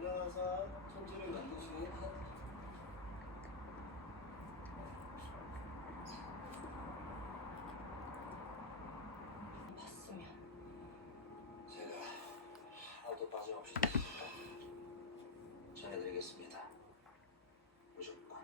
동양사 천지를 만드신 봤으면 제가 하나도 빠짐없이 전해드리겠습니다. 무조건.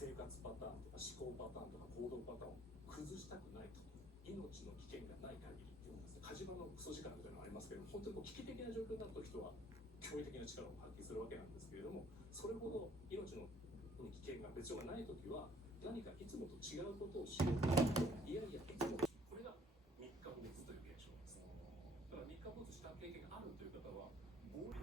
生活パターンとか思考パターンとか行動パターンを崩したくないと、命の危険がない限りっていうのはですね、火事場のクソ力みたいなのがありますけども、本当にこう危機的な状況になると人は驚異的な力を発揮するわけなんですけれども、それほど命の危険が別状がないときは、何かいつもと違うことをしようといやいやいつもこれが三日坊主という現象です。だから三日坊主した経験があるという方は合理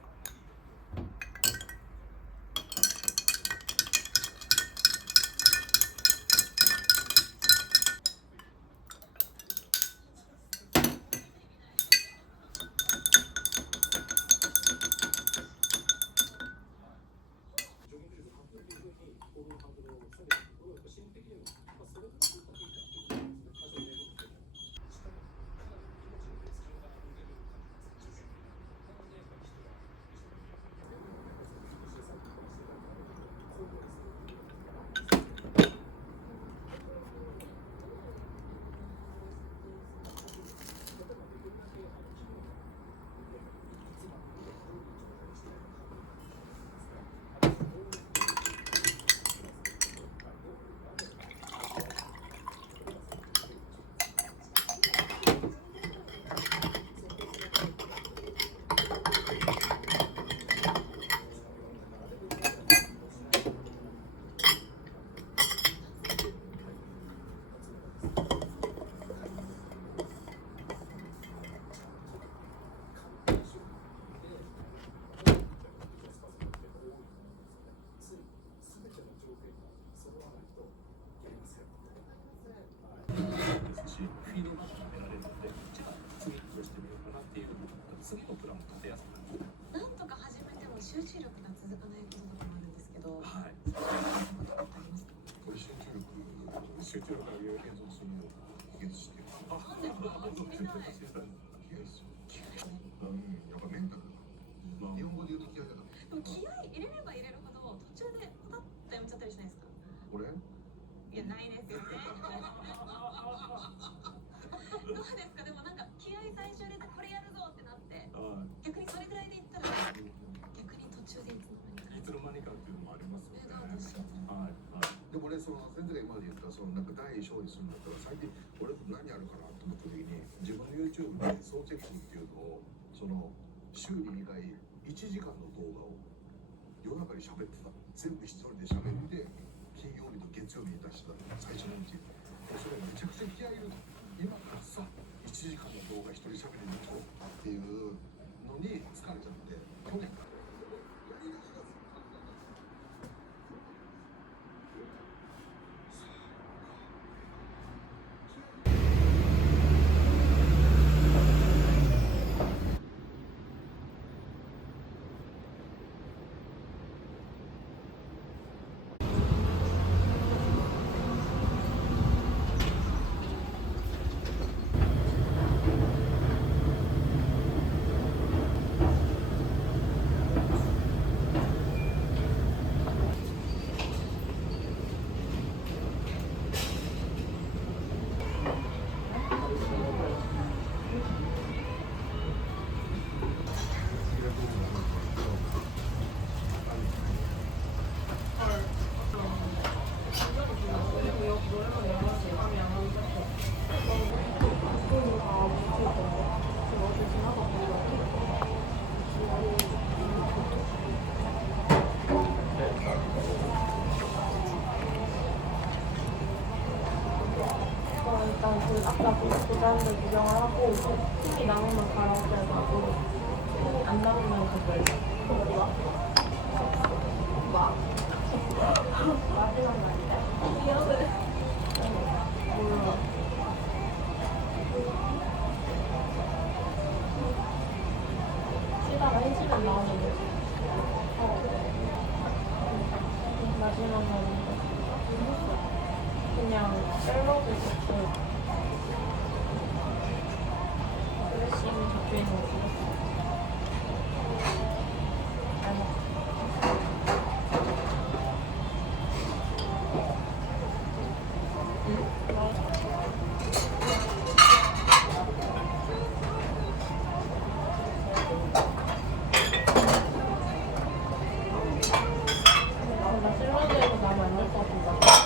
フィードバックが得られるので、じゃあ次どうしてみようかなっていう次のプランを立てやすくなる。なんとか始めても集中力が続かないこととかもあるんですけど、はい。ことってありますか？これ集中力が継続するのを秘訣してる。なんで知りたい。やっぱメンタルだ。日本語で言うと気合だから。でも気合い入れれば入れるほど途中でパタッとやめちゃったりしないですか？俺？いやないですよね。どうですか？でもなんか気合い最初入れてこれやるぞってなって、逆にそれぐらいでいったら逆に途中でいつの間にか。いつの間にかっていうのもありますよね。どうでしょう。はいはい。でも俺その先生が今まで言ったそのなんか第一章にするんだったら最近俺何あるかなと思った時に自分の YouTube で総チェックっていうのをその週に2回1時間の動画を夜中に喋ってた。全部一人で喋って金曜日と月曜日に出した最初のうち。それめちゃくちゃ気合いいるの。今からさ1時間の動画一人喋りに行こうっていうのに疲れちゃって去年からやりながら일단 그 아까 그 도장을 구경을 하고 TV 나오면 가라오케 가고 TV 안 나오면 그걸 어디가? 막 마지막 날인데? 기억을 몰라. 쉬다가 1시간 나오는 거지. 마지막 날인데 그냥 셀럽을 이렇게 드레싱 적혀있는 거 찍었어. 잘 먹었어. 나 샐러드에서 나면 안 될 것 같은데.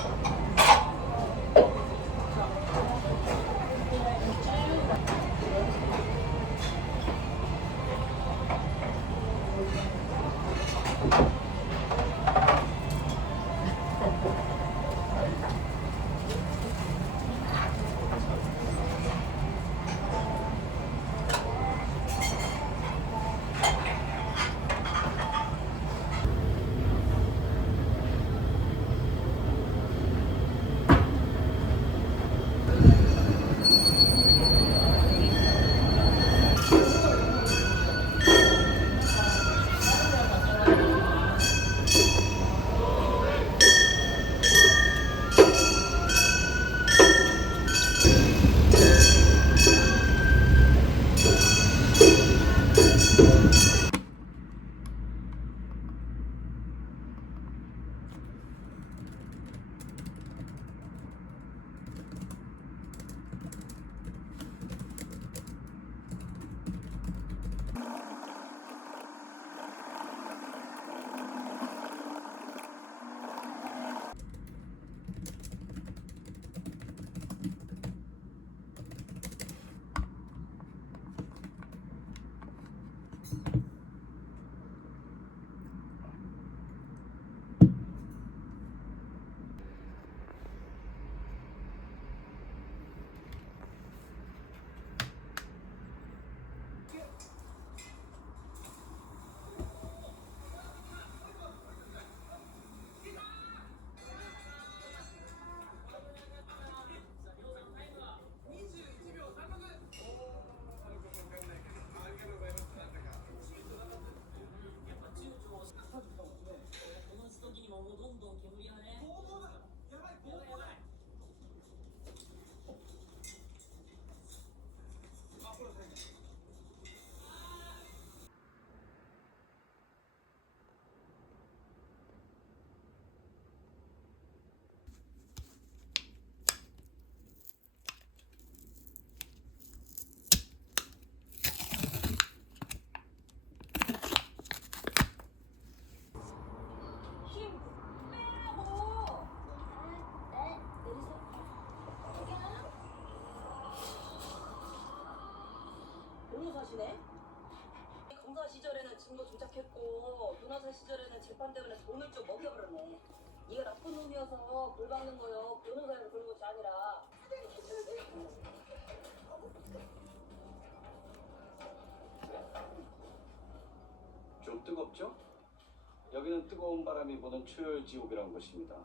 증거 조작했고 변호사 시절에는 재판 때문에 돈을 좀 먹여버렸네. 네가 나쁜 놈이어서 벌 받는 거요. 변호사를 그런 것이 아니라. 좀 뜨겁죠? 여기는 뜨거운 바람이 부는 초열 지옥이라는 것입니다.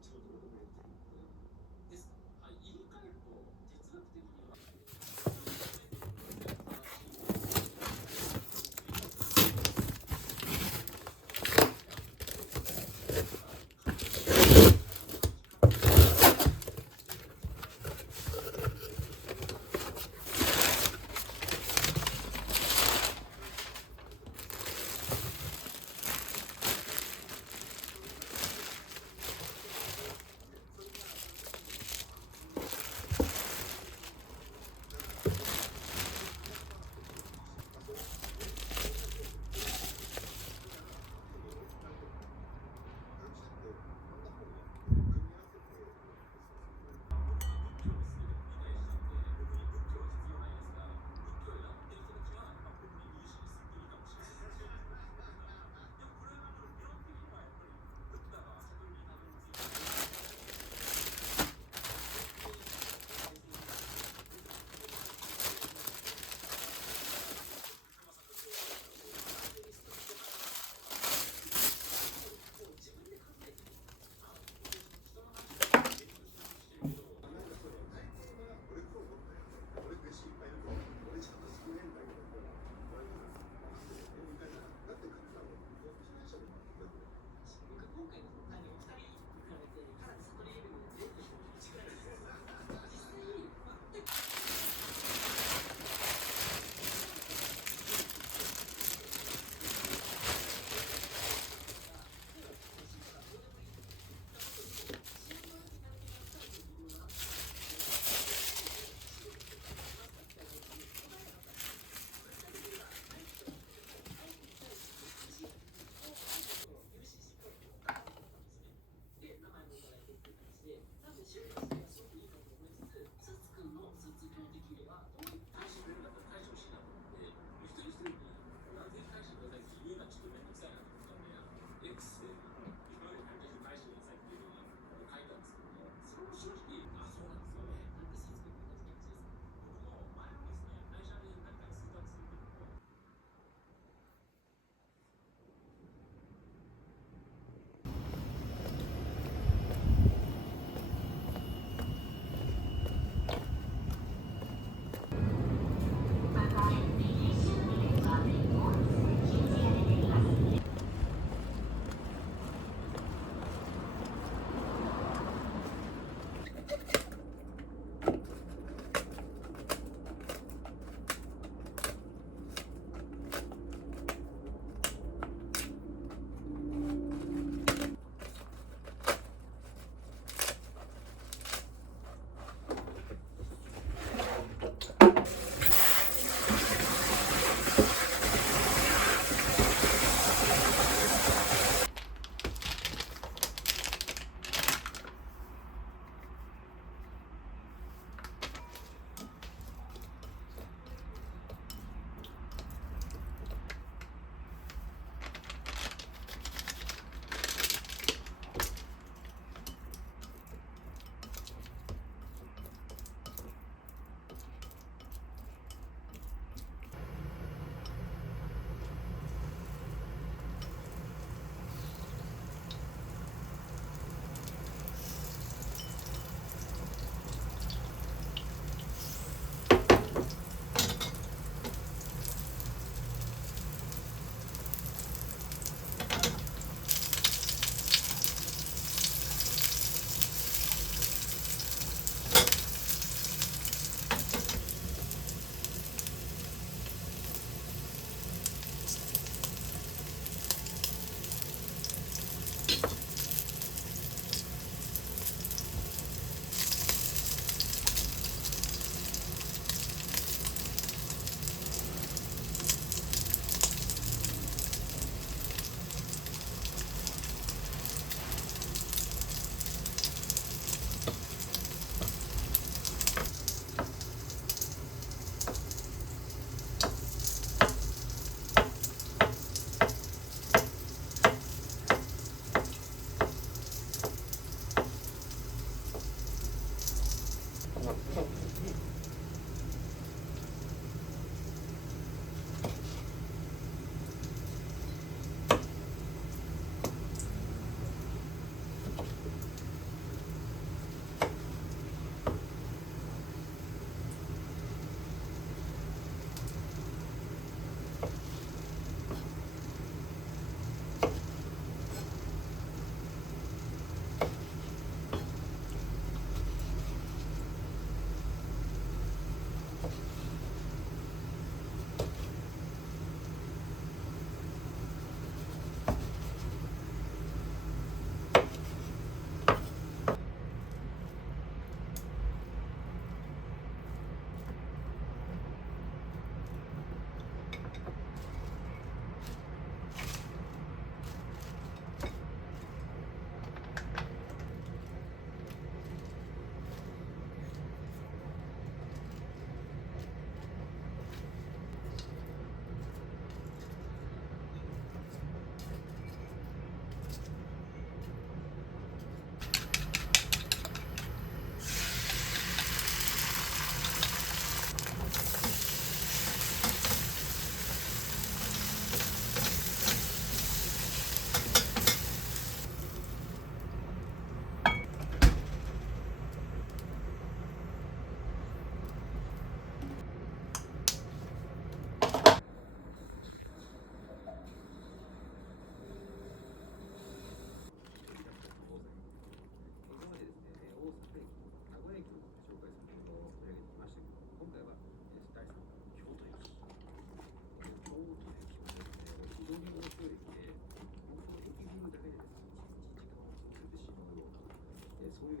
ちの動画をやってるので、ですから言い換えると哲学的には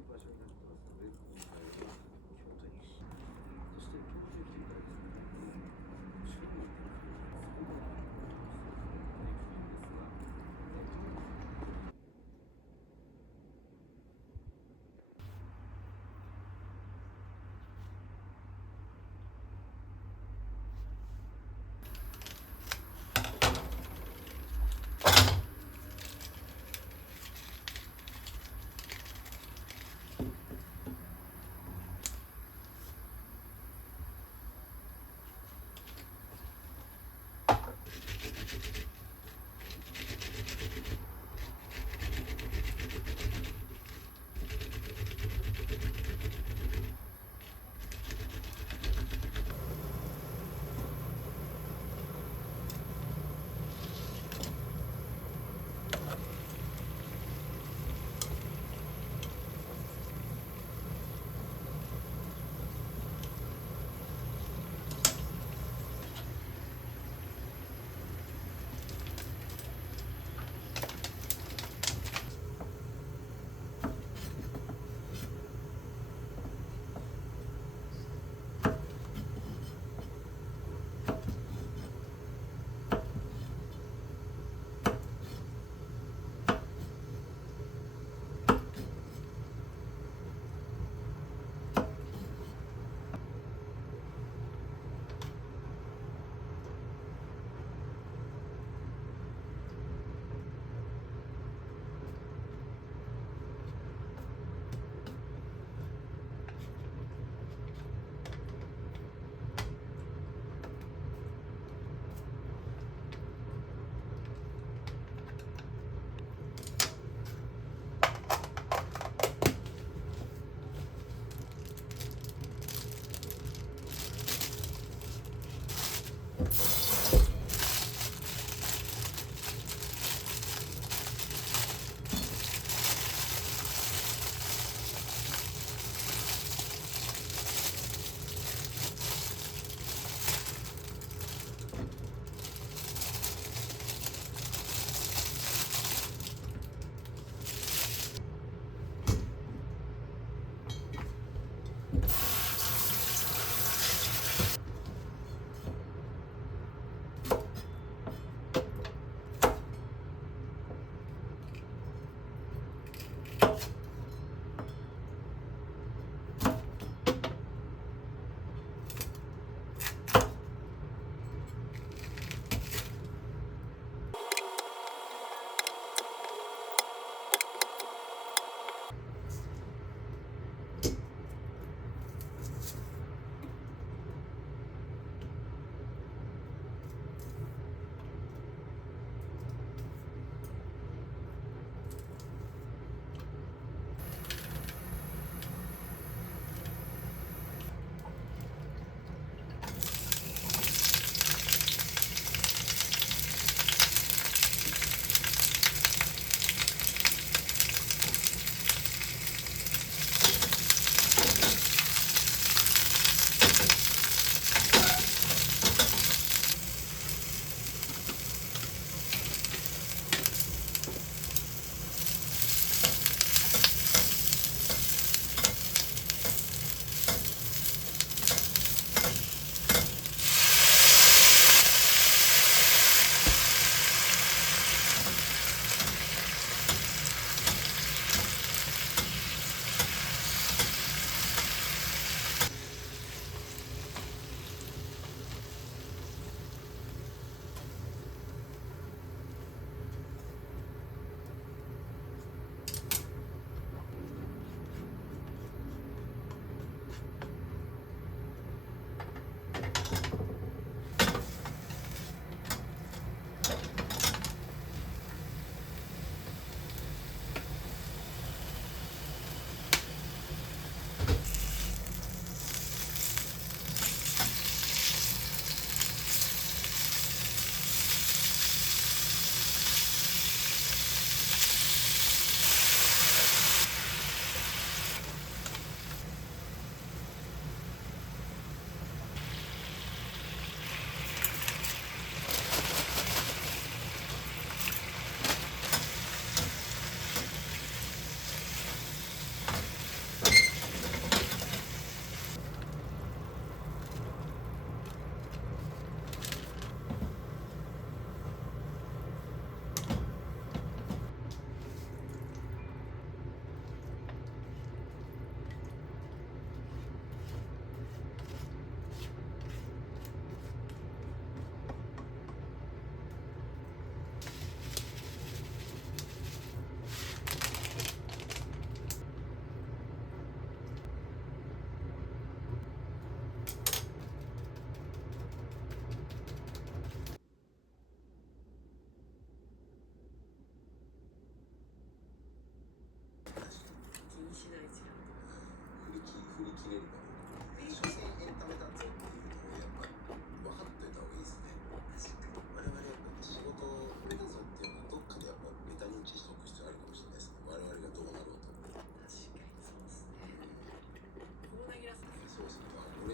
いう場所になってますので、今回は京都に、そして京都駅からですね、後ろにそこが駅なんですが、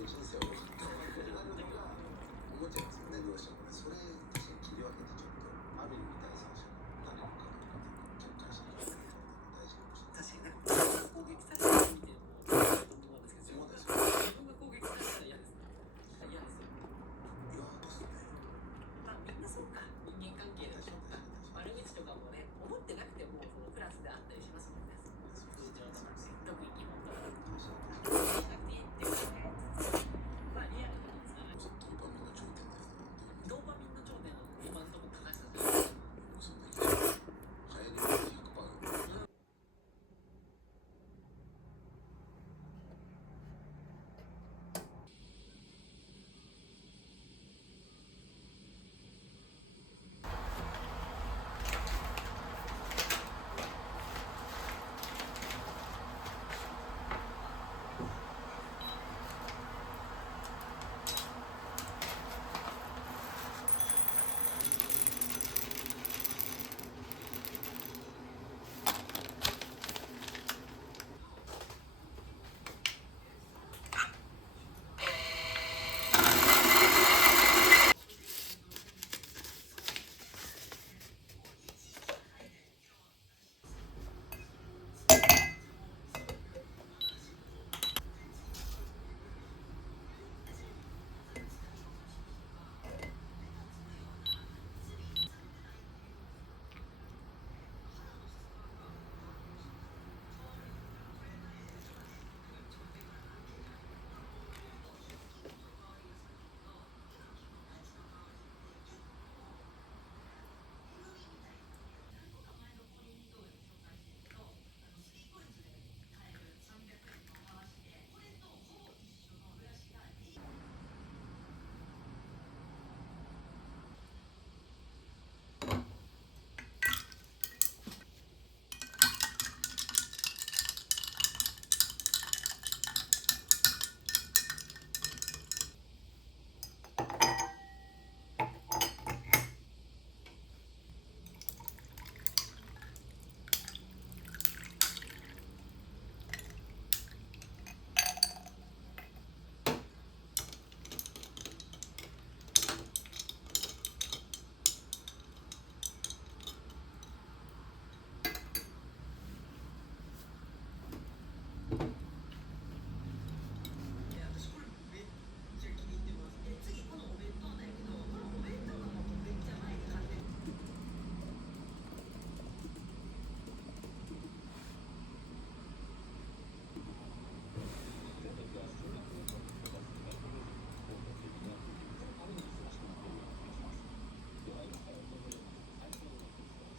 人生を送ったことになるのか思っちゃいますよね、どうしてもね。それ確かに切り分けてちょっとある意味第三者になれるかどうかっていうか、客観視になれるかどうか大事かもしれない。確かに攻撃されてる見てもと思うんですけど、自分が攻撃されたら嫌ですか？嫌ですよ。嫌ですね。まあみんなそうか、人間関係だとか悪口とかもね、思ってなくてもそのクラスであったりしますもんね。特に疑問とかしなくていいっていうかね、まあリアルな話だね。ドーパミンの頂点ですね。ドーパミンの頂点は今のところ高橋さんじゃないですか。流行りは100%。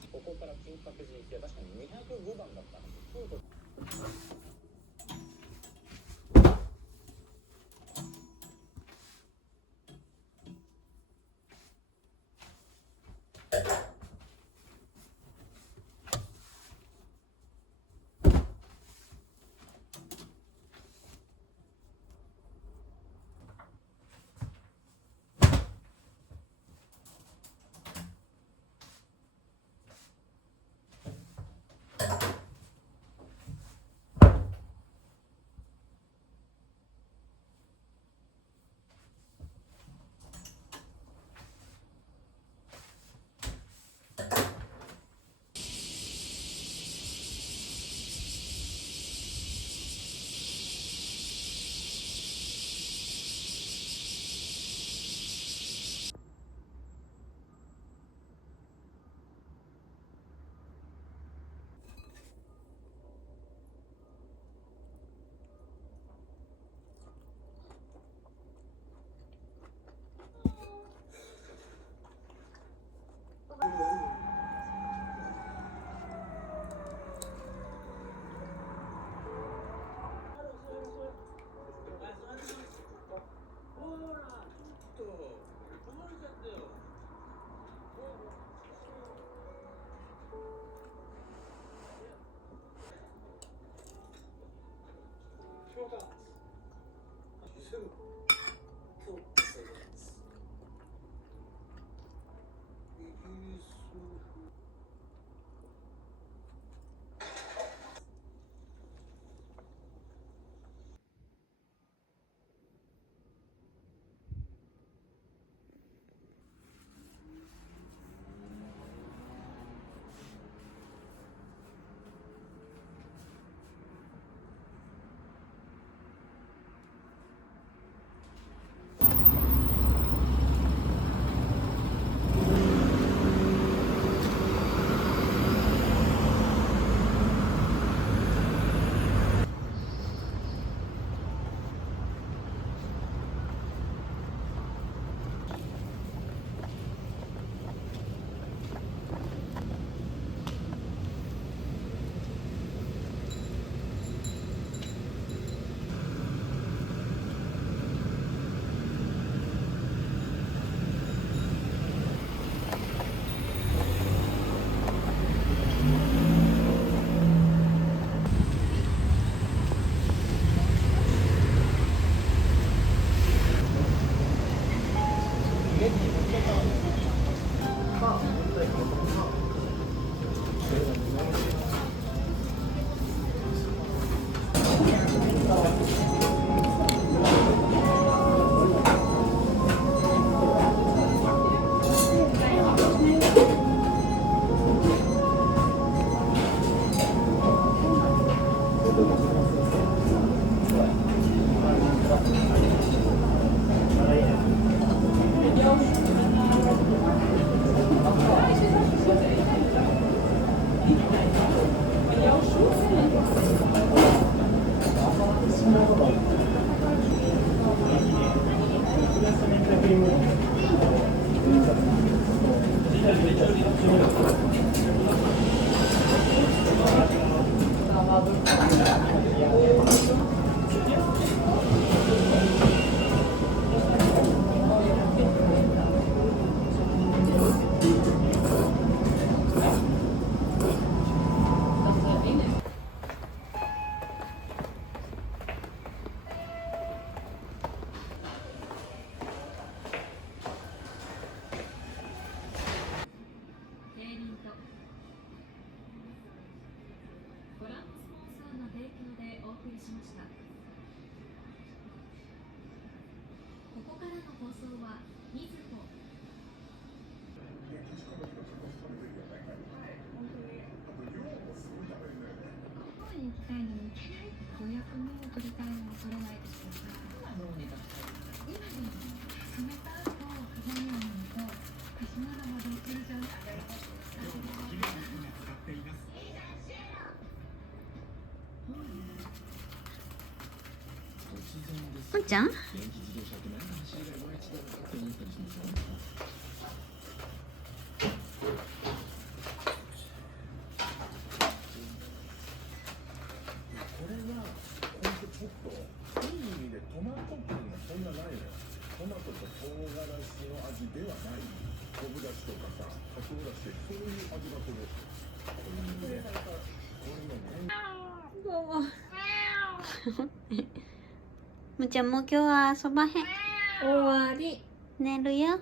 ここから金閣寺行きは確かに205番だったんですよ。競輪とご覧のスポンサーの提供でお送りしました。ここからの放送はみずほ日本に行きたいのに行けない予約も取りたいのに取れないですとか、今でもそのパートを鏡を見ると私まだまだいけるじゃんってぽんちゃん？むちゃんもう今日は遊ばへん。終わり。寝るよ。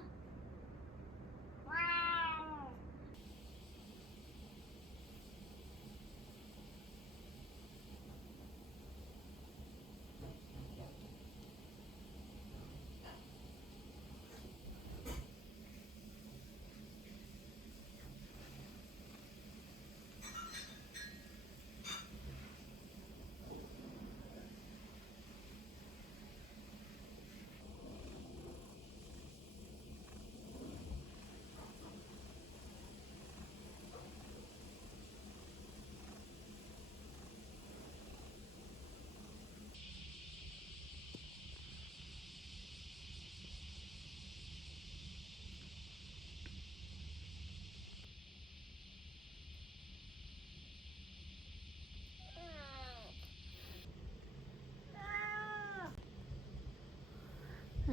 む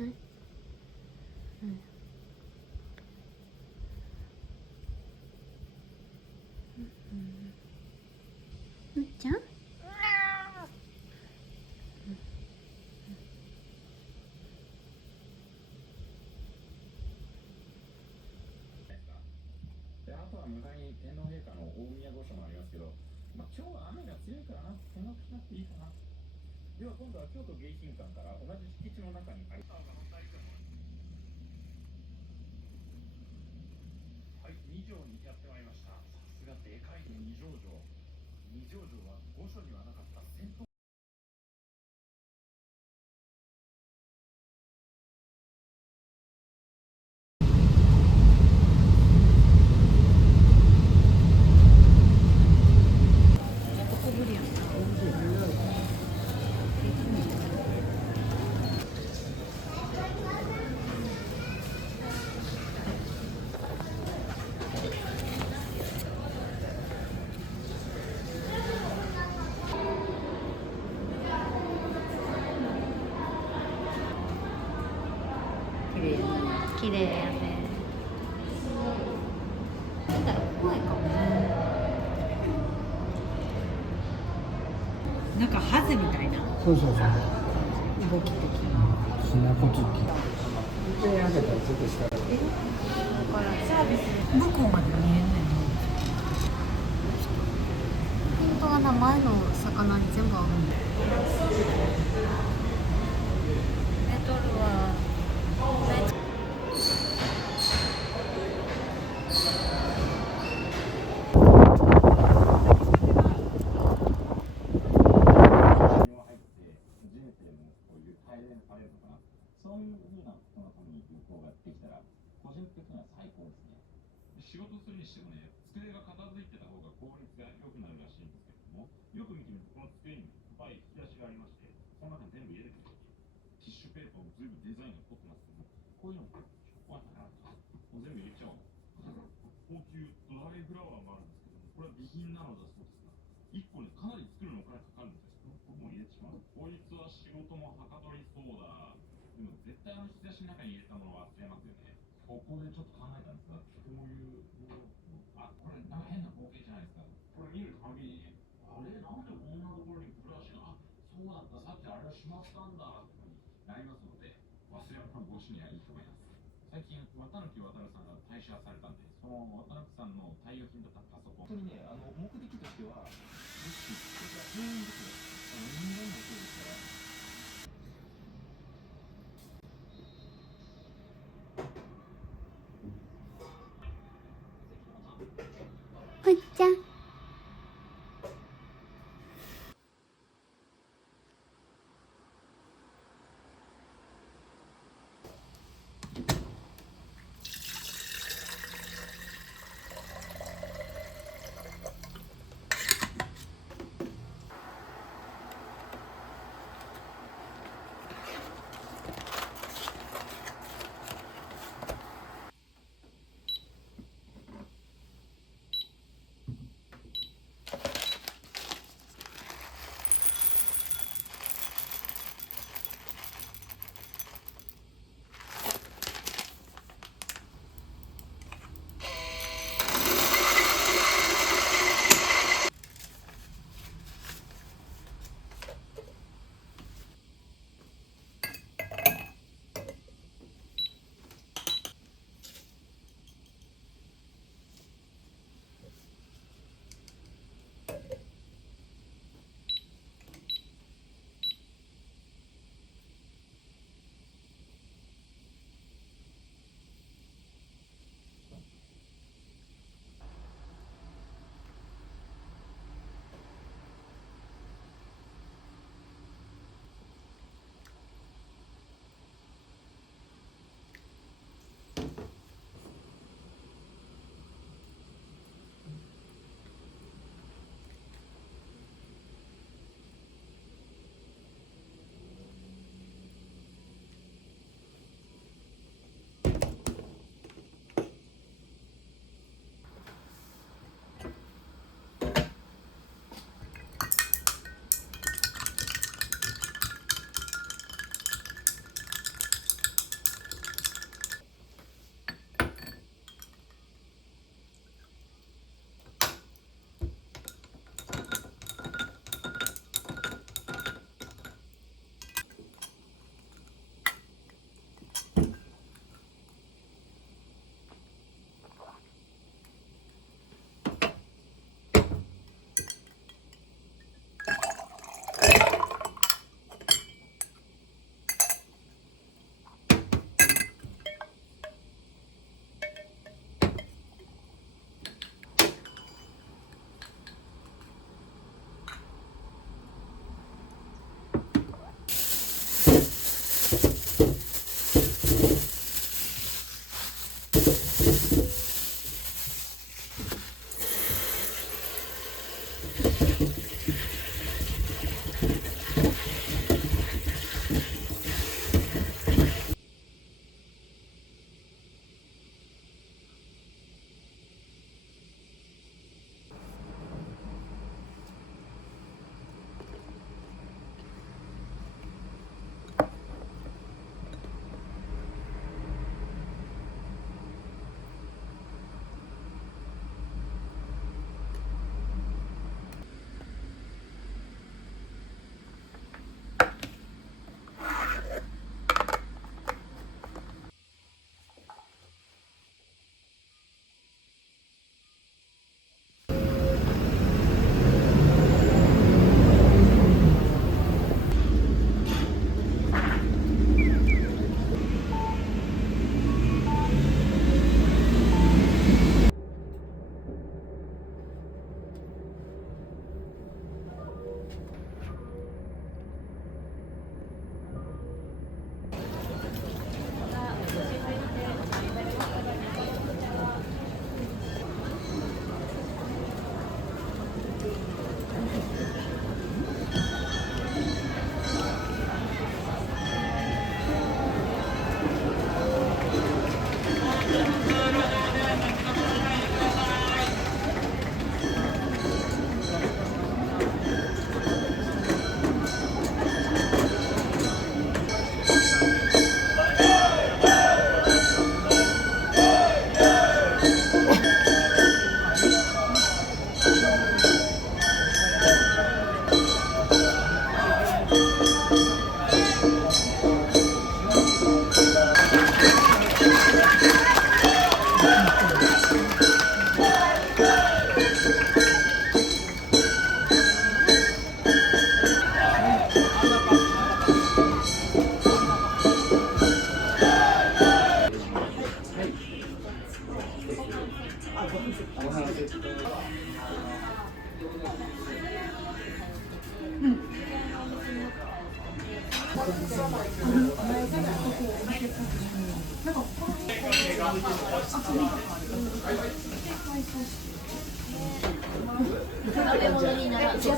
ちゃん？で、あとは向かいに天皇陛下の大宮御所もありますけど、今日は雨が強いからな、見学しなくていいかな。では今度は京都迎賓館から同じ敷地の中にありはい、二条にやってまいりました。さすがでかい二条城。二条城は御所にはなかった戦闘綺麗やね。なんだろう、怖いかもね。なんかハゼみたいなそうそうそう。動き的ひなこつき。上に上げたらちょっと下。だからサービス向こうまで見えんねん。本当は名前の魚に全部あるんだ。メトルはそういうふうなことのために旅行ができたら、個人的には最高ですね。仕事するにしてもね、机が片付いてた方が効率が良くなるらしいんですけども、よく見てみると、この机に深い引き出しがありまして、その中に全部入れてくるとき、ティッシュペーパーも随分デザインが凝ってますけども、こういうのも怖いなと。もう全部入れちゃおう。高級ドライフラワーがあるんですけども、これは備品なのだそうですが、1個ね、かなり作るのお金かかるんですよ。もう入れてしまう。こいつは仕事もはかどりそうだ。でも絶対引き出しの中に入れたものを忘れますよね。ここでちょっと考えたんですが、こういうもの、あ、これなんか変な光景じゃないですか。これ見るたびに、あれなんでこんなところにブラシが、あ、そうだった、さっきあれをしまったんだってなりますので、忘れ物防止にはいいと思います。最近、綿貫渡さんが退社されたんで、その綿貫さんの対応品だったパソコン。本当にね、目的としては、レシピ、それから店員ですよ。人間もそうですから。ぷっちゃん。食べ物にならず。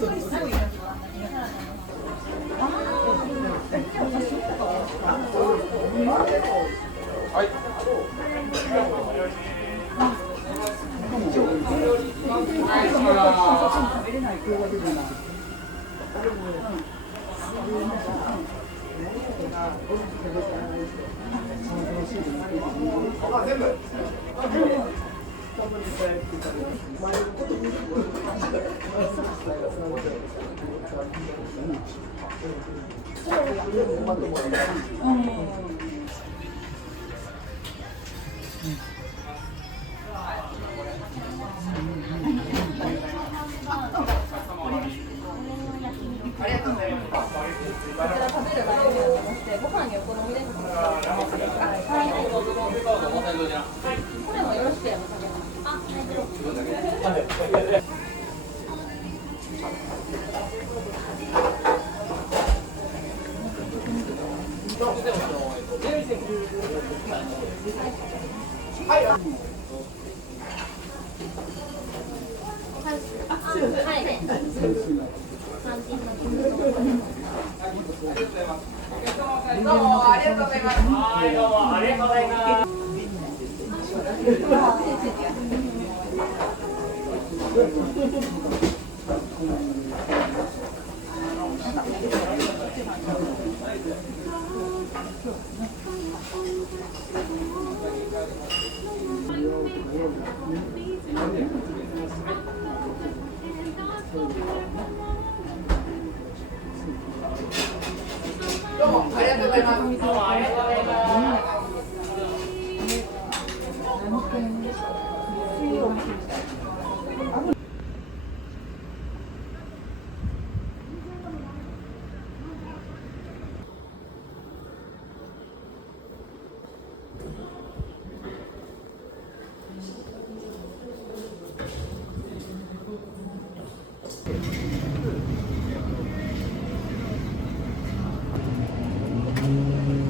どうもありがとうございます。うん。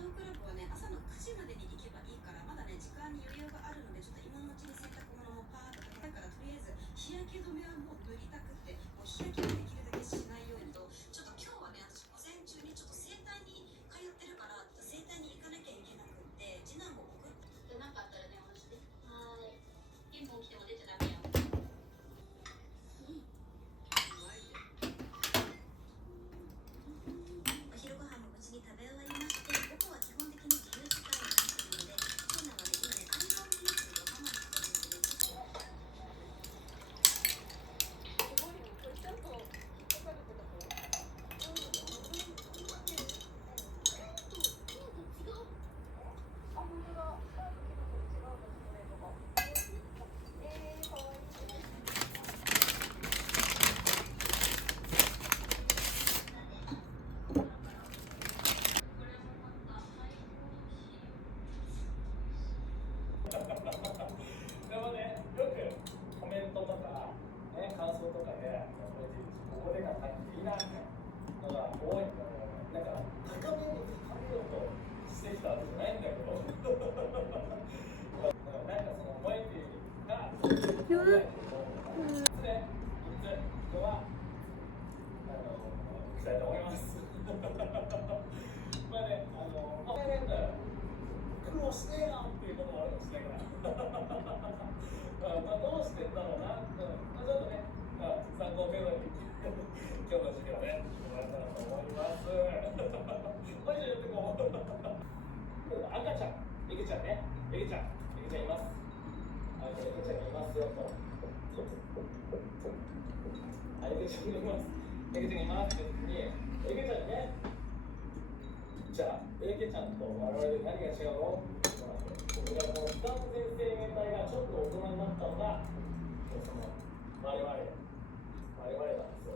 トークラブはね、朝の9時までに行けばいいから、まだね、時間に余裕があるので、ちょっと今のうちに洗濯物もパーッとかけたから、とりあえず日焼け止めはもう塗りたくって、もう日焼けはできるだけしないようにと、ちょっと今日はね、私午前中にちょっと整体に通ってるから、整体に行かなきゃいけなくって、次男も送ってなかったら電話して。はーい。ピンポン来ても出ちゃダメよ。お昼ご飯も無事に食べ終わりまして、午後は基本的に自由時間になっているので、長男はね、今ね、アイロンミルクをママに食べてるんですよ。ちょっと引っかかるけども、でもね、よくコメントとか、ね、感想とかで、ここでがはっきりなんてのが多いんだよ。だから、高めに高めようとしてきたわけじゃないんだけど、なんかその萌えてが、常、いつのは、いきたいと思います。まあね、苦労してえなっていうこともあるかもしれないから。まあどうしてんだろうな。まあちょっとね、参考程度に今日の授業ね、もらえたらと思います。マジでやってこう。赤ちゃん、いけちゃんね、いけちゃんいます。いけちゃんいますよと。いけちゃんいます。いけちゃんいますって時に、いけちゃんね。じゃあ、エケちゃんと我々で何が違うの？僕がこの不完全生命体がちょっと大人になったのが、その我々なんですよ。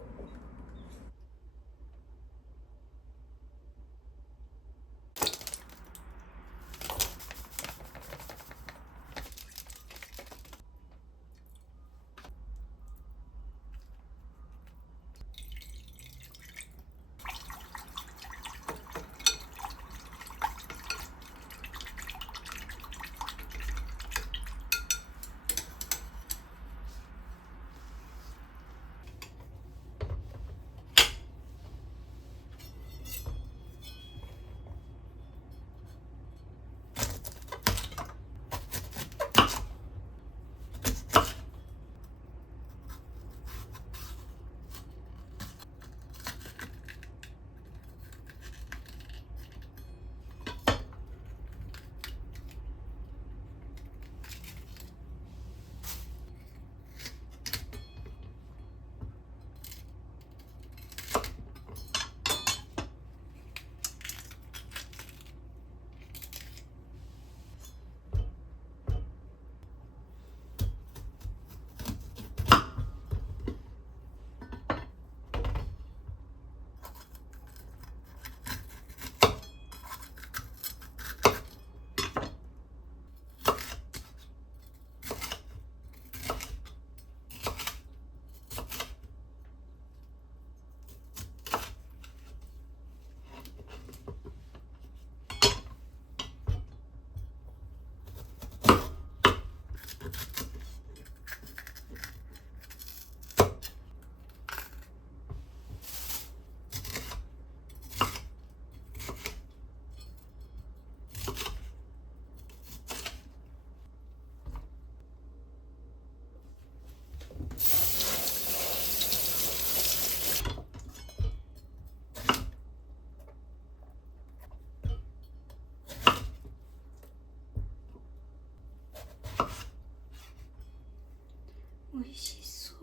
美味しそう。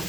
こ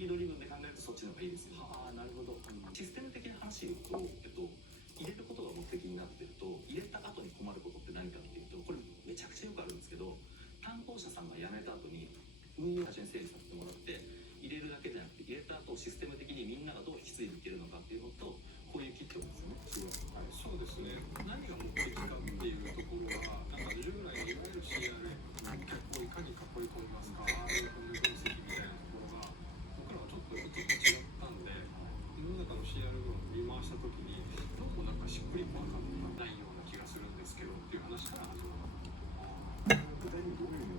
ギドリブンで考えるとそっちの方がいいですよ。ああなるほど。システム的な話言うと、入れることが目的になってると、入れた後に困ることって何かっていうと、これめちゃくちゃよくあるんですけど、担当者さんが辞めた後に運用会社に整理させてもらって、入れるだけじゃなくて、入れた後システム的にみんながどう引き継いでいけるのかっていうのと、こういうキットですね。そうですね。何が目的かっていうところは、なんか従来のいわゆる CRM、客をいかに囲い込みますか、分析みたいなところが、僕らはちょっと違ったんで、世の中の CRM を見回したときに、どうもなんかしっくりこなかったないような気がするんですけどっていう話から始まった。具体的にどういうの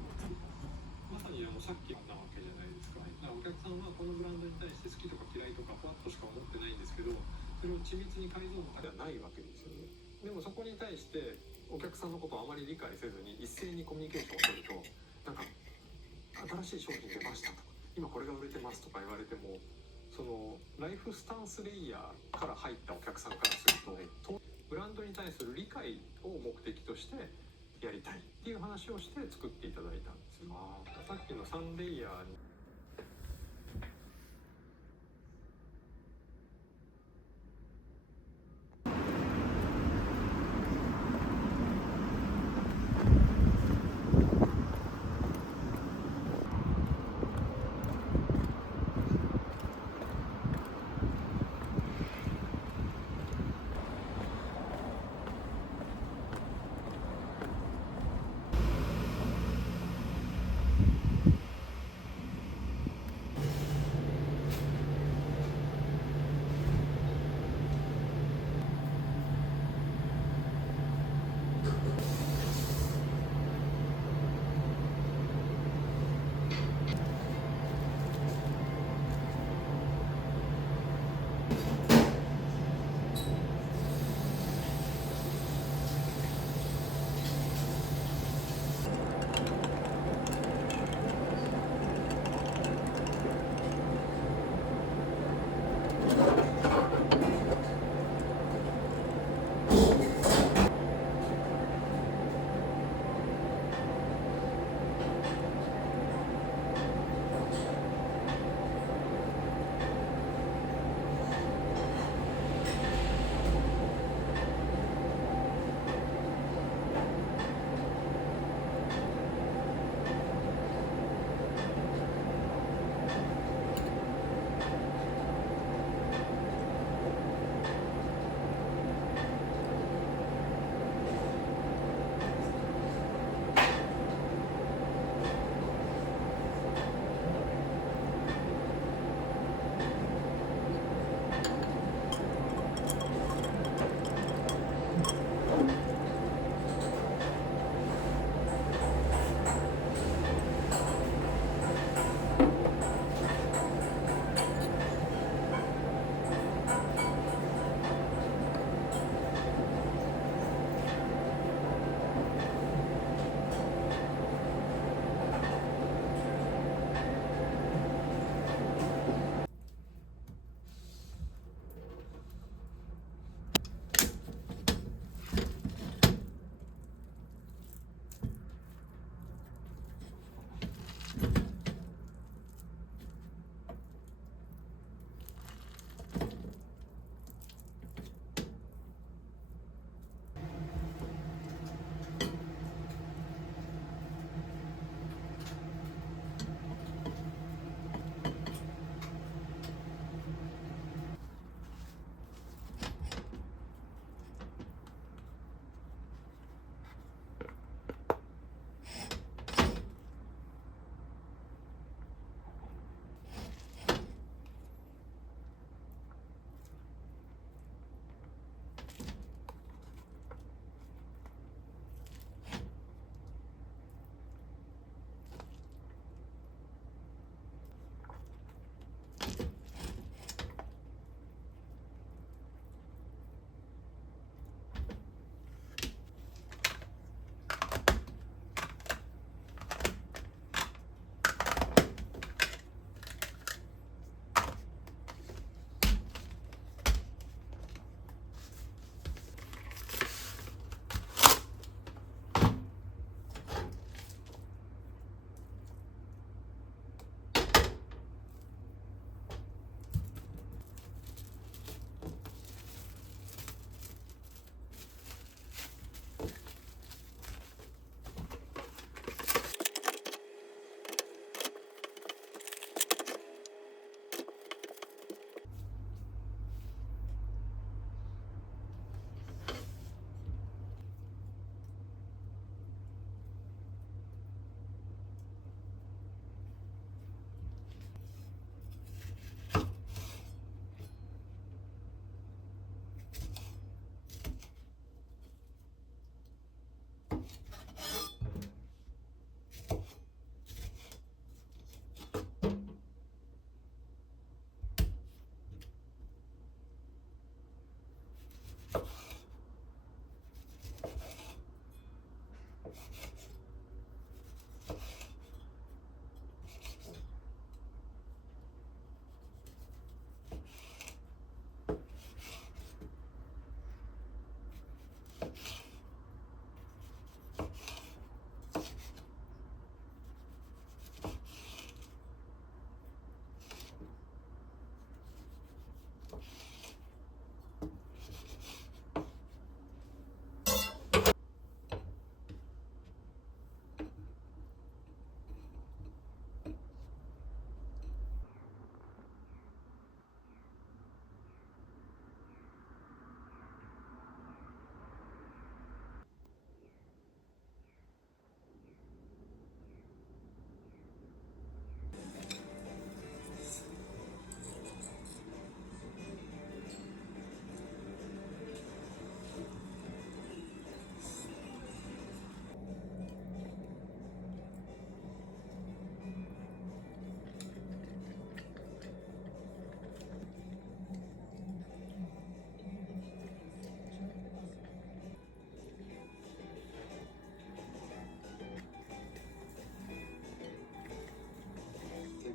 まさにさっきあったわけじゃないですか。だからお客さんはこのブランドに対して好きとか嫌いとかふわっとしか思ってないんですけど、それを緻密に改造とかではないわけですよね。でもそこに対してお客さんのことをあまり理解せずに一斉にコミュニケーションを取ると、なんか新しい商品出ましたとか、今これが売れてますとか言われても、そのライフスタンスレイヤーから入ったお客さんからすると、ブランドに対する理解を目的としてやりたいっていう話をして作っていただいたんですよ。さっきの3レイヤーに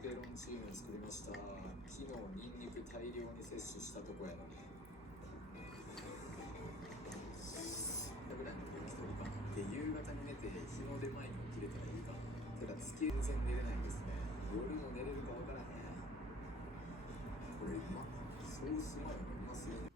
ペロンチーノ作りました。昨日ニンニク大量に摂取したとこやのに。ぐらいの時が1人か。で、夕方に寝て日の出前に起きれたらいいか。ただ月全然寝れないんですね。夜も寝れるかわからへん。これ今、ソースマヨ飲みますよね。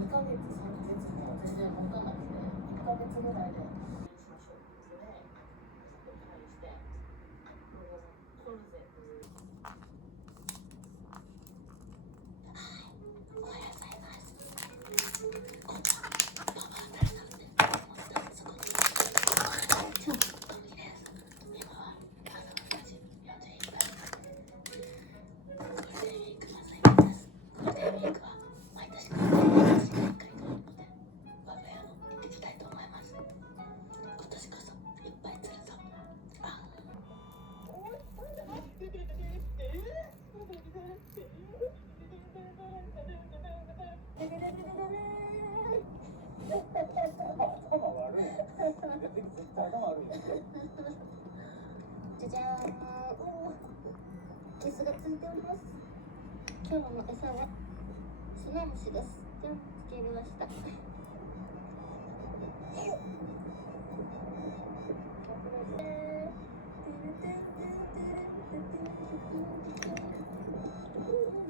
2ヶ月3ヶ月も全然持たなくて1ヶ月ぐらいでしましょう。取るぜ。じゃじゃーん。キスがついております。今日の餌はスナムシです。じゃん、つけました。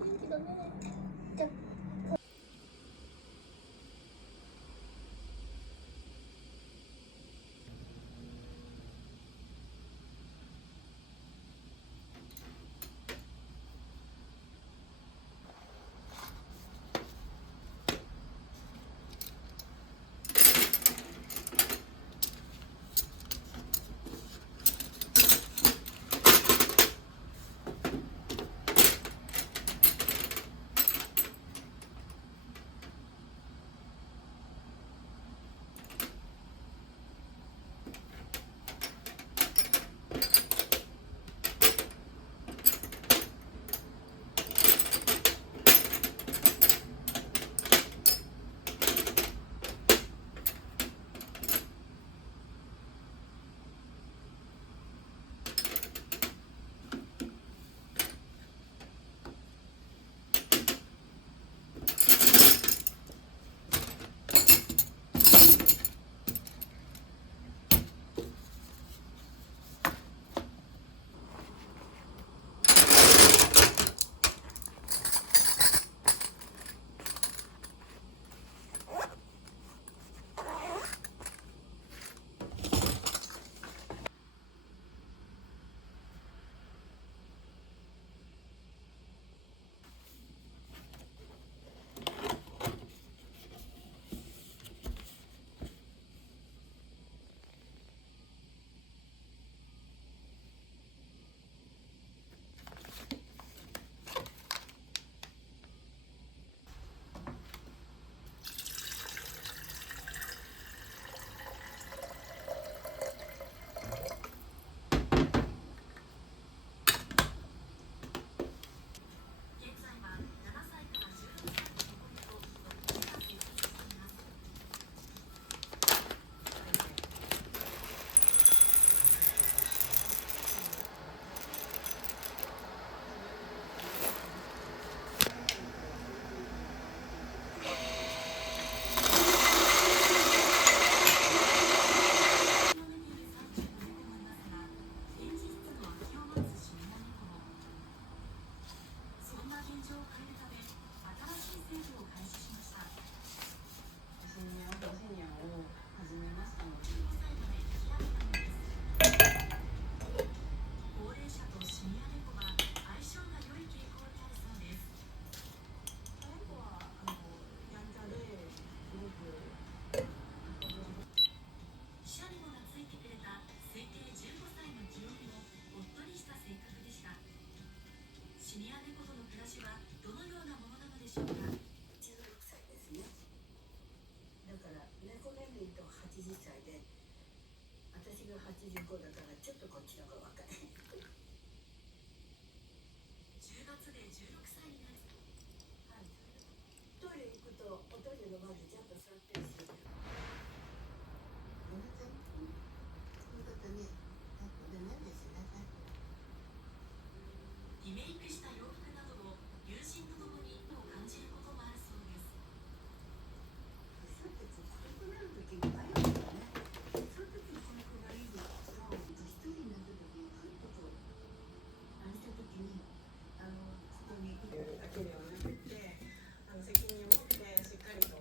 元気だね。じゃ85だからちょっとこっちの方が若い。10月で16歳になる。はい。トイレ行くとおトイレの前でちゃんと座ってるし。ごめんなさい。そういうことね。はい、ごめんなさい。リメイクした洋服などを友人と共に感じることもあるそうです。そうです。これくらいの時に迷うよね。そういう時にこの子がいいの。一人になった時にふっとこうあれした時にここに開けるようになってて責任を持ってしっかりと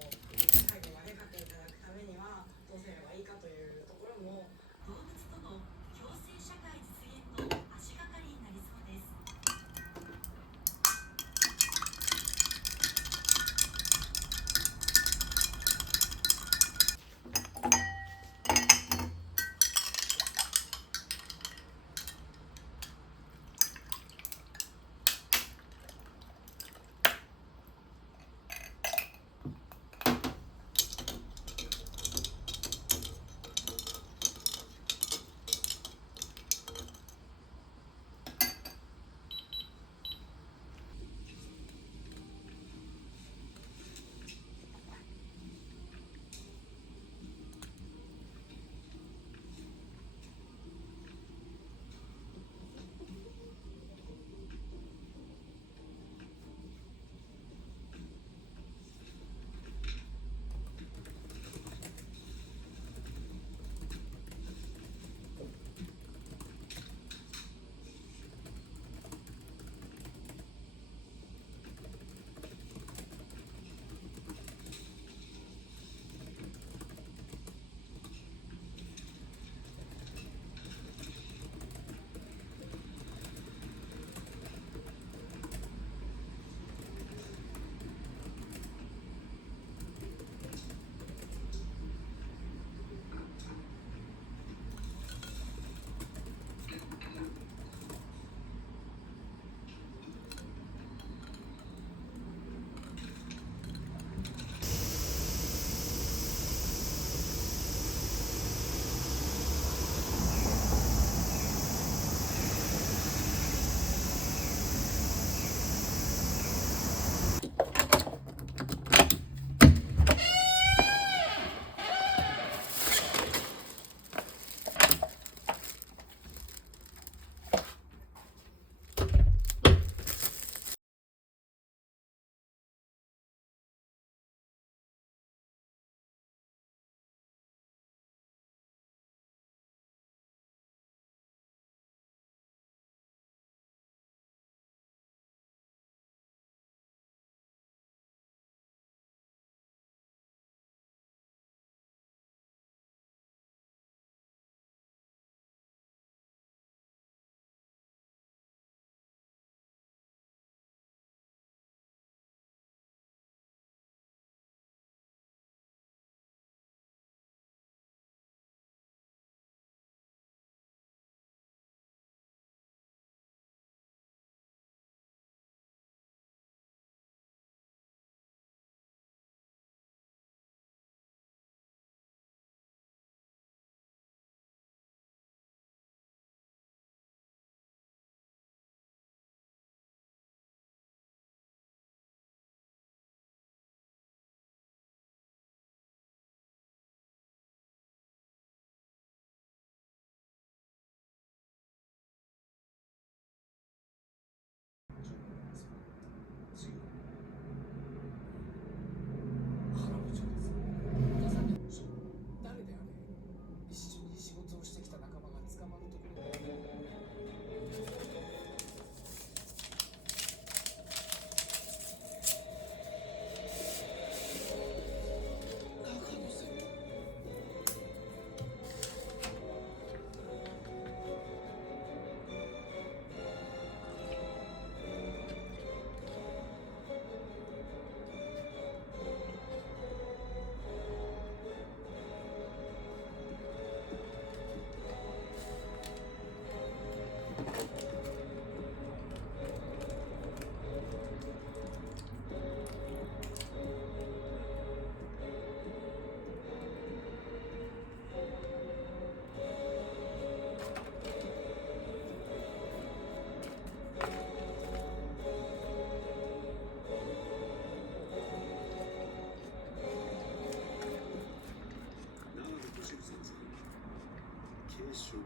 来週今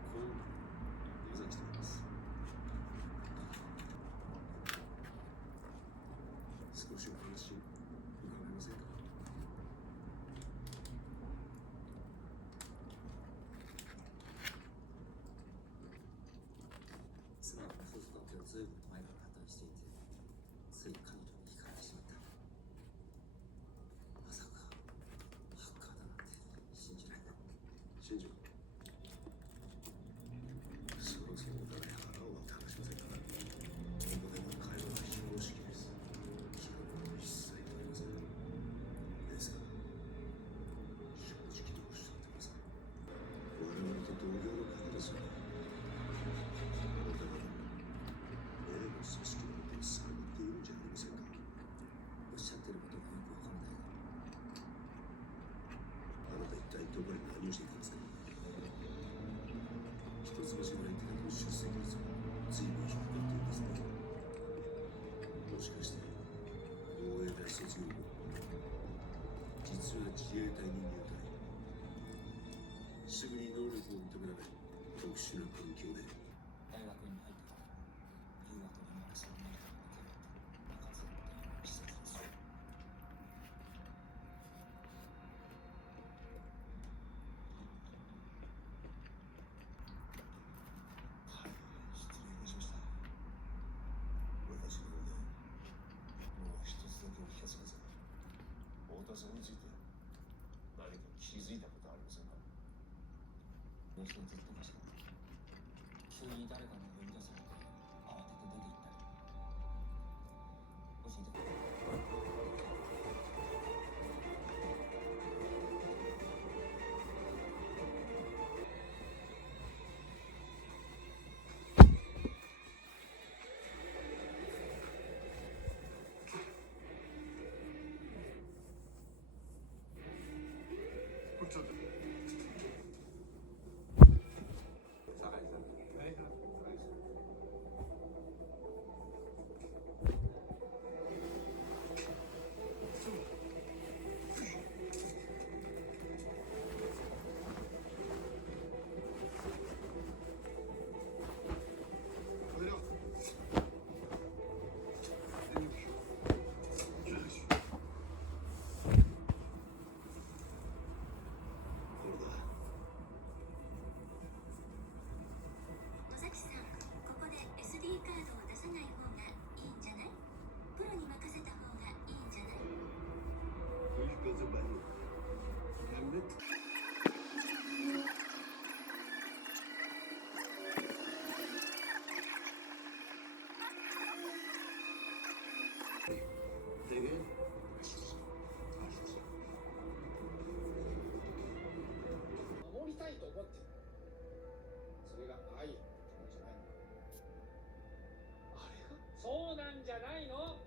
宮崎と言います。少しお話伺えませんか？妻の夫婦関係を随分前から破綻していて、つい彼女に惹かれてしまった。まさかハッカーだなんて信じられない。信じろ。そろそろお互い腹を割って話しませんか？ここでの会話は非公式です。記録は一切取りません。ですから正直におっしゃってください。我々と同業の方ですよね。あなた方例の組織のことを探っているんじゃありませんか？おっしゃってることがよくわからないが、あなた一体どこに何をしていたんですか？一つ星の相手の出席率が随分低かったようですね。もしかして防衛大卒業後、実は自衛隊に入隊、すぐに能力を認められ、特殊な環境で大学に入ってから留学に任せられただけ中津っていう施設ですよ。大変失礼いたしました。私の方でもう一つだけお聞かせください。太田さんについて何か気づいたことはありませんか？もう一つずっとました。急に誰かに呼び出されて慌てて出て行ったり。教えてください。ちょっと野崎さん、ここで SD カードを出さない方がいいんじゃない？プロに任せた方がいいんじゃない？守りたいと思ってる。それが愛じゃないの。あれがそうなんじゃないの？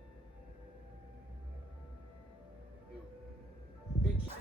べき何か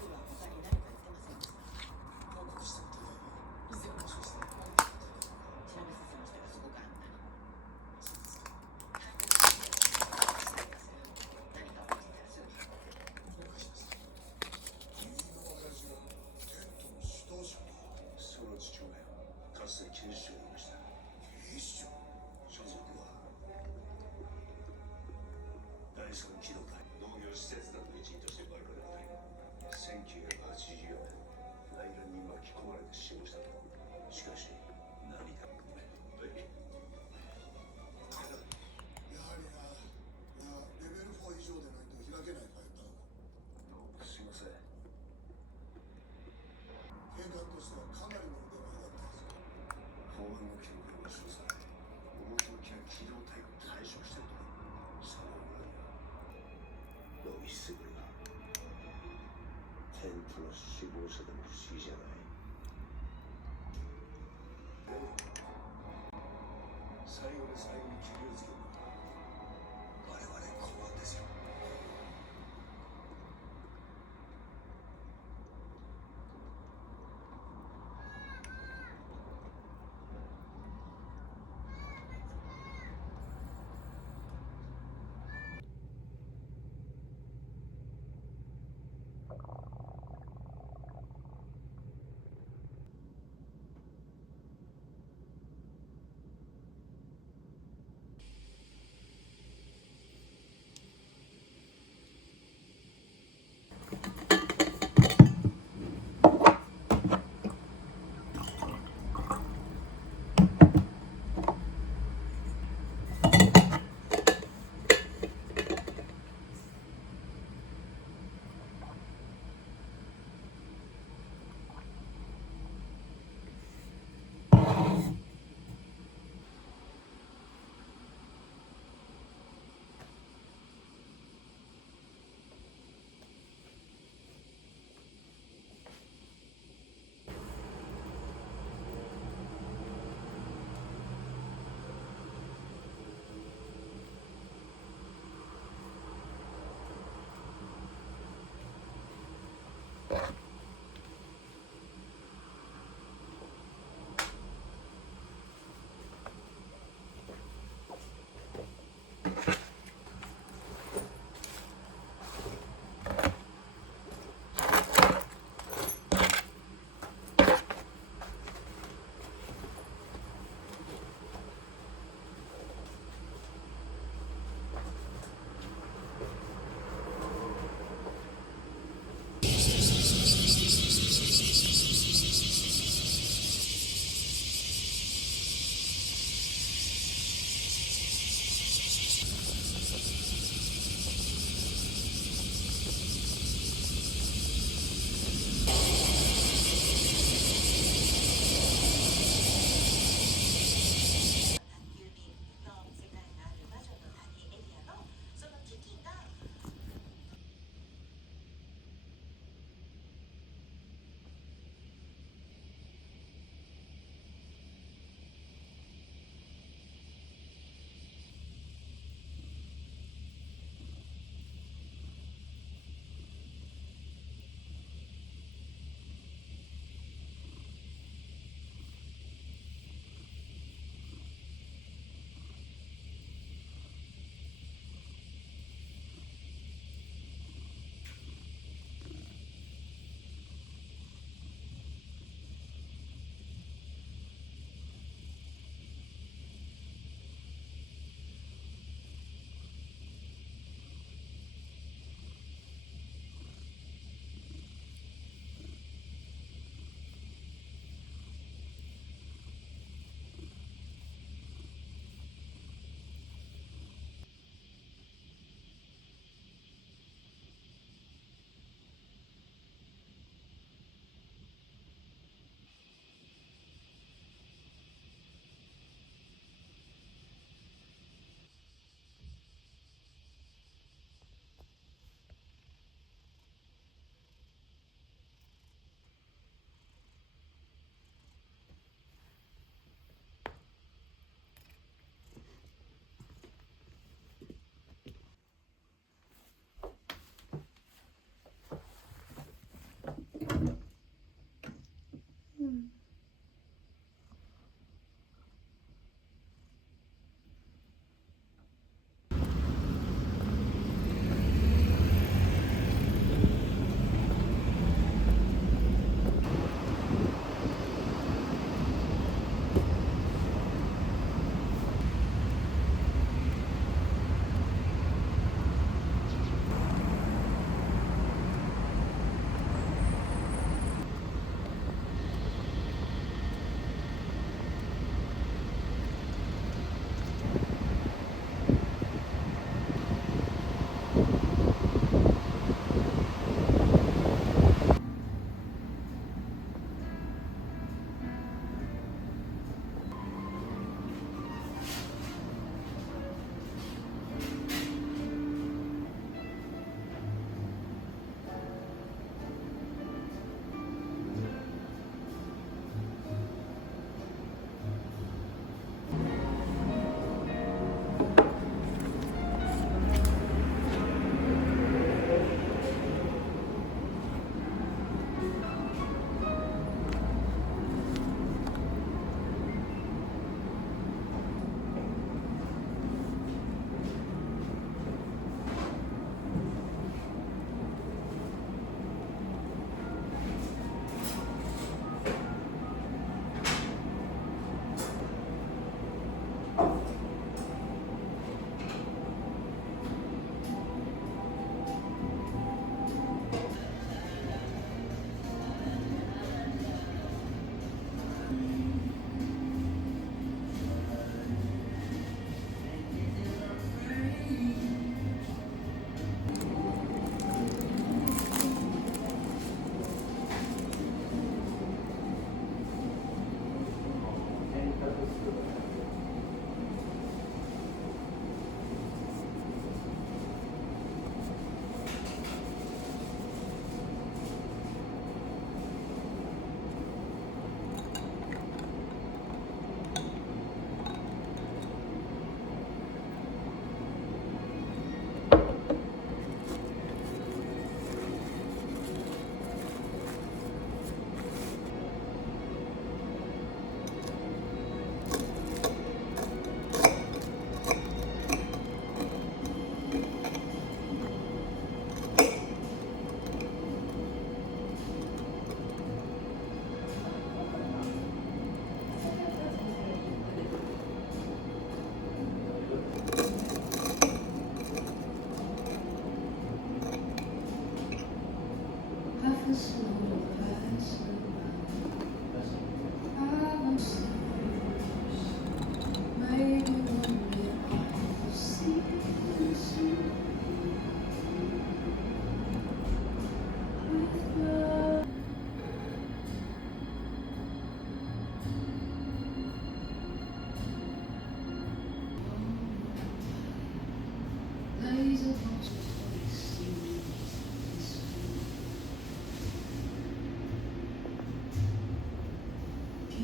「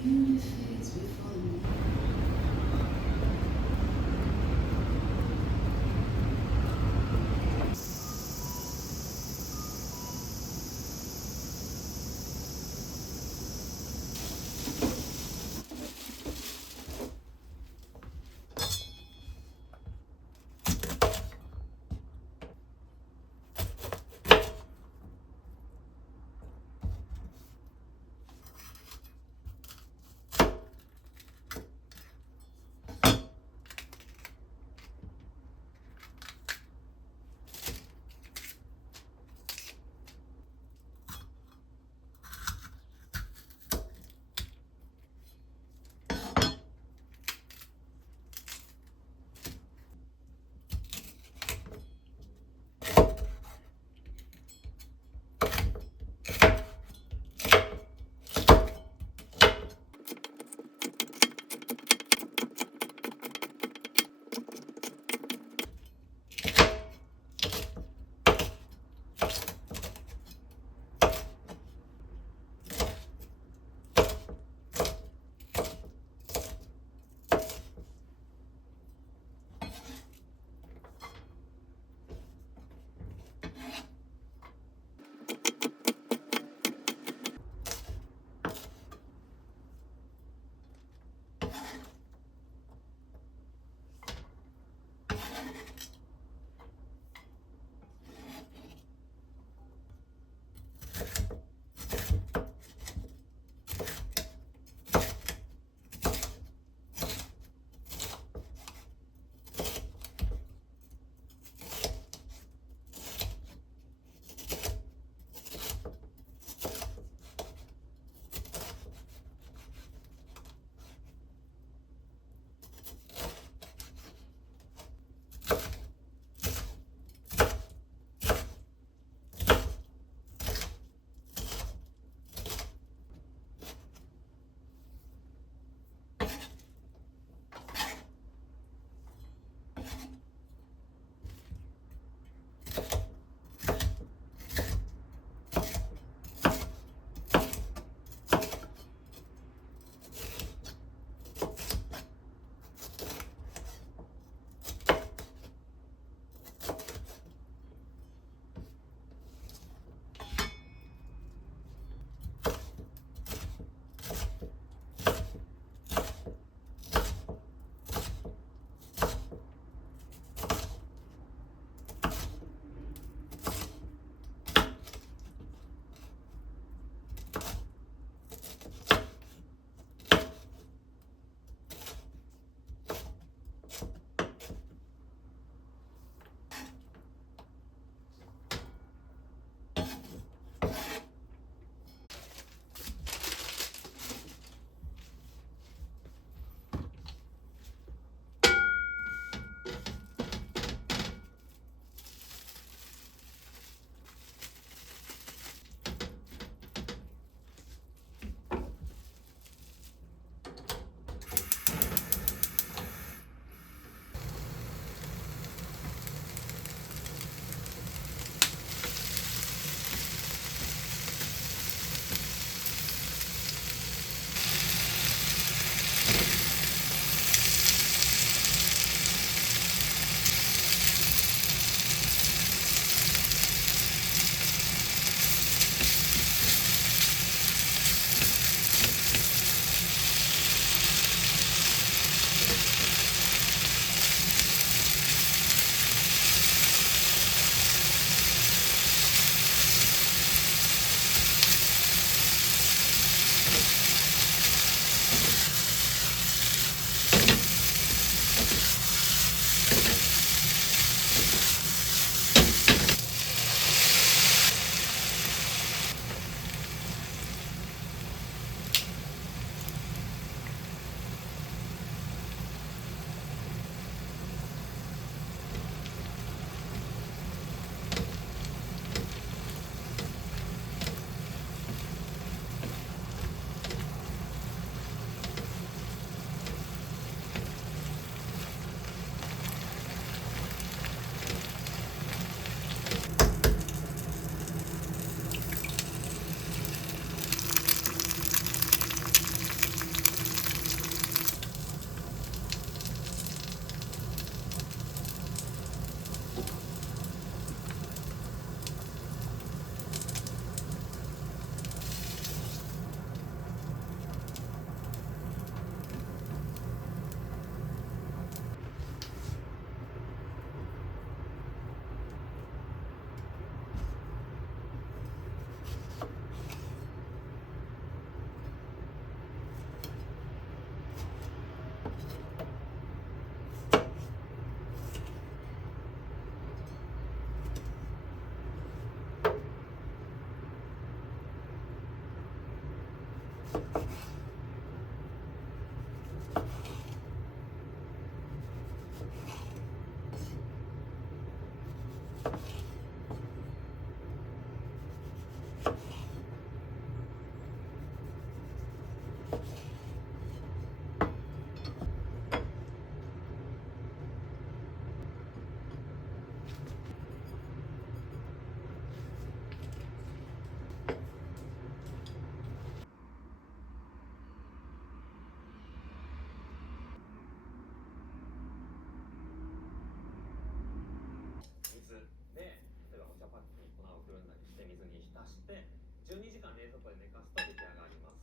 12時間冷蔵庫で寝かすと出来上がります。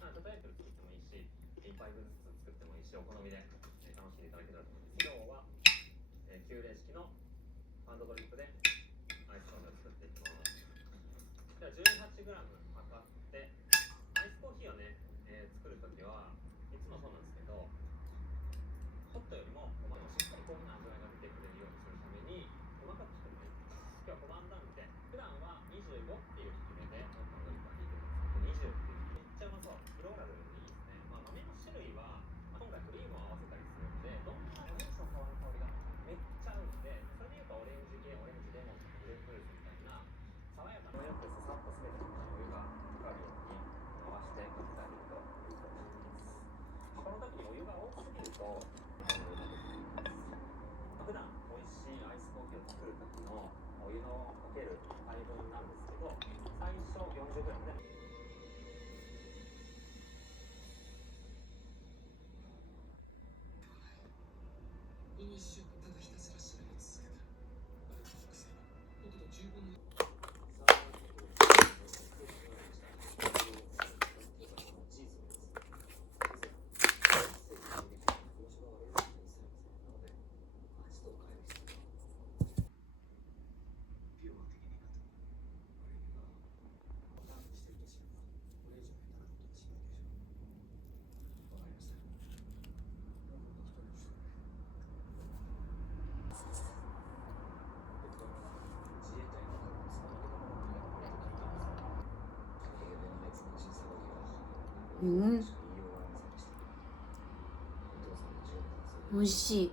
ただ例えば作ってもいいし、1杯分ずつ作ってもいいし、お好みで楽しんでいただけたらと思います。今日は旧冷式のハンドドリップでアイスコーヒーを作っていきます。じゃあ 18g 測って、アイスコーヒーをね、作るときはいつもそうなんですけど、ホットよりもしっかりコーヒーの味わいが出てくれるようにするために細かくしてもいい。今日は小判断で、普段は25っていう低めでハンドドリップが引いてるんですけど、20っていうめっちゃうまそう。色柄でいいですね。豆の種類は今回クリームを合わせたりするんで、どんなオレンジの皮の香りがめっちゃ合うんで、それでいうとオレンジ系、オレンジレモンとかグレープフルーツみたいな爽やかな、こうやってささっと全てのお湯がかかるように回してかけてあげるといいと思います。この時にお湯が多すぎると普段美味しいアイスコーヒーを作る時のお湯のかける配分なんですけど、最初 40g で一瞬ただひたすら調べ続けたあれの複製僕と十分の美味しい。